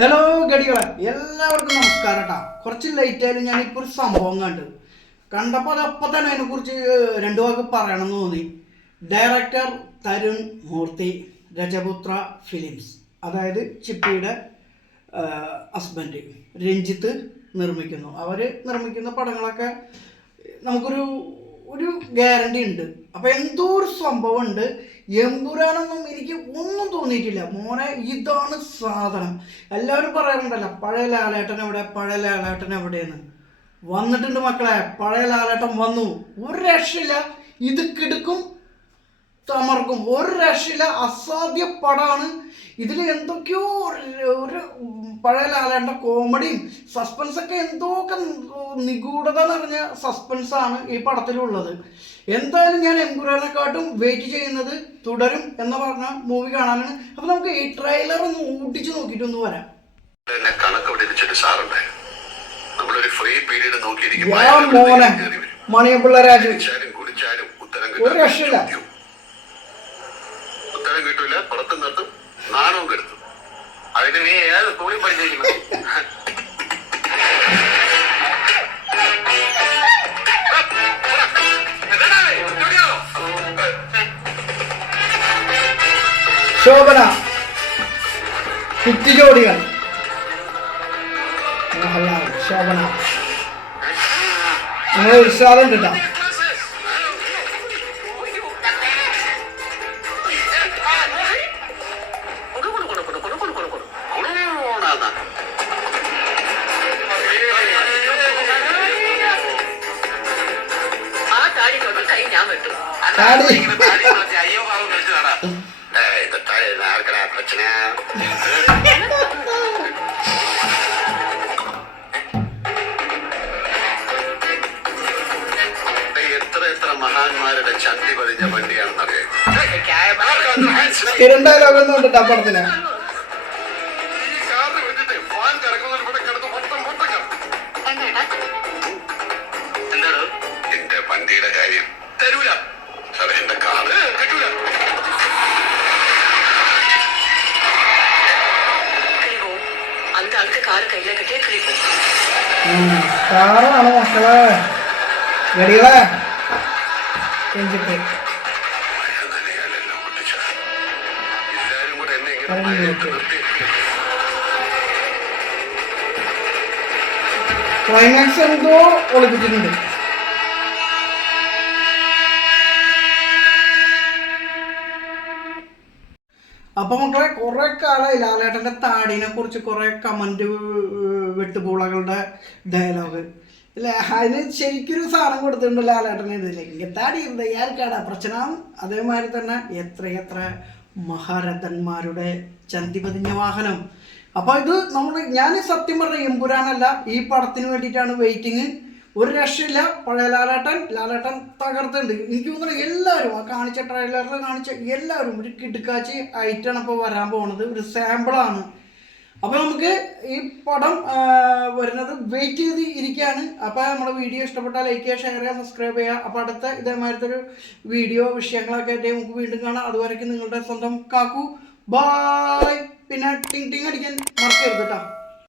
Hello ഗടികളെ, എല്ലാവർക്കും നമസ്കാരം കേട്ടോ. കുറച്ച് ലേറ്റ് ആയാലും ഞാനിപ്പോൾ ഒരു സംഭവം കണ്ടപ്പോൾ അതപ്പം തന്നെ അതിനെക്കുറിച്ച് രണ്ടു വാക്ക് പറയണമെന്ന് തോന്നി. ഡയറക്ടർ തരുൺ മൂർത്തി, രജപുത്ര ഫിലിംസ്, അതായത് ചിപ്പിയുടെ ഹസ്ബൻഡ് രഞ്ജിത്ത് നിർമ്മിക്കുന്നു. അവർ നിർമ്മിക്കുന്ന പടങ്ങളൊക്കെ നമുക്കൊരു ഒരു ഗ്യാരണ്ടി ഉണ്ട്. അപ്പം എന്തോ ഒരു സംഭവം ഉണ്ട്. എമ്പുരാനൊന്നും എനിക്ക് ഒന്നും തോന്നിയിട്ടില്ല മോനെ. ഇതാണ് സാധനം. എല്ലാവരും പറയാറുണ്ടല്ലോ പഴയ ലാലേട്ടൻ എവിടെ, പഴയ ലാലേട്ടൻ എവിടെയെന്ന്. വന്നിട്ടുണ്ട് മക്കളെ, പഴയ ലാലേട്ടൻ വന്നു. ഒരു രക്ഷയില്ല, ഇത് കിടക്കും തമർക്കും, ഒരു രക്ഷയില്ല. അസാധ്യ പടമാണ്. ഇതിൽ എന്തൊക്കെയോ ഒരു പഴയ ലാലേട്ടൻ്റെ കോമഡിയും സസ്പെൻസൊക്കെ എന്തൊക്കെ നിഗൂഢത നിറഞ്ഞ സസ്പെൻസാണ് ഈ പടത്തിലുള്ളത്. എന്തായാലും ഞാൻ എമ്പുരാനെക്കാട്ടും വെയിറ്റ് ചെയ്യുന്നത് തുടരും എന്ന് പറഞ്ഞ മൂവി കാണാനാണ്. അപ്പം നമുക്ക് ഈ ട്രെയിലർ ഒന്ന് ഓടിച്ചു നോക്കിയിട്ടൊന്ന് വരാം. മോനെ മണിയപ്പിള്ള രാജു ഒരു രക്ഷയില്ല. ഉത്തരം കിട്ടൂല, പുറത്ത് നിർത്തും, നാണവും കെടുത്തും. അതിന് നീ ഏത് സ്കൂളിൽ പഠിച്ചിരിക്കുന്നത്? ശോഭന ഹിറ്റ് ജോഡികൾ, മോഹൻലാൽ, ശോഭന, നിങ്ങൾ ഉത്സാഹം കിട്ടാ. എത്ര മഹാന്മാരുടെ ചന്തി പതിഞ്ഞ വണ്ടിയാണെന്നറിയാം. സ്ഥിരം ഡയലോഗൊന്നും ഉണ്ട് പടത്തിന്. എന്റെ വണ്ടിയുടെ കാര്യം തരൂല, എന്റെ കാറ് കിട്ടൂല. കാറാണ് മക്കളെ ഗടികളെ. ക്ലൈമാക്സ് എന്തോ ഒളിപ്പിച്ചിട്ടുണ്ട്. അപ്പൊ മക്കളെ, കുറെ കാലമായി ലാലേട്ടന്റെ താടിനെ കുറിച്ച് കുറെ കമന്റ് വെട്ടുപൂളകളുടെ ഡയലോഗ് ഇല്ല, അതിന് ശരിക്കൊരു സാധനം കൊടുത്തിട്ടുണ്ട് ലാലേട്ടന്. ഇതില്ലേ ഇങ്ങനെ താടി ഇരുന്നത് ആർക്കാടാ പ്രശ്നം. അതേമാതിരി തന്നെ എത്രയെത്ര മഹാരഥന്മാരുടെ ചന്തി പതിഞ്ഞ വാഹനം. അപ്പൊ ഇത് ഞാൻ സത്യം പറഞ്ഞ എമ്പുരാനല്ല, ഈ പടത്തിന് വേണ്ടിയിട്ടാണ് വെയിറ്റിങ്. ഒരു രക്ഷയില്ല. പഴയ ലാലേട്ടൻ തകർത്തുണ്ട്. എനിക്ക് തോന്നുന്നു എല്ലാവരും ആ കാണിച്ച ട്രെയിലറിൽ കാണിച്ച എല്ലാവരും ഒരു കിടുക്കാച്ചി ആയിട്ടാണ് ഇപ്പോൾ വരാൻ പോകുന്നത്. ഒരു സാമ്പിളാണ്. അപ്പോൾ നമുക്ക് ഈ പടം വരുന്നത് വെയിറ്റ് ചെയ്ത് ഇരിക്കുകയാണ്. അപ്പോൾ നമ്മുടെ വീഡിയോ ഇഷ്ടപ്പെട്ടാൽ ലൈക്ക് ചെയ്യുക, ഷെയർ ചെയ്യുക, സബ്സ്ക്രൈബ് ചെയ്യുക. അപ്പോൾ അടുത്ത ഇതേമാതിരത്തെ ഒരു വീഡിയോ വിഷയങ്ങളൊക്കെ ആയിട്ട് നമുക്ക് വീണ്ടും കാണാം. അതുവരെയ്ക്കും നിങ്ങളുടെ സ്വന്തം കാക്കു. ബായ്. പിന്നെ ടിങ് ടിങ് അടിക്കാൻ മറക്കരുത് കേട്ടോ.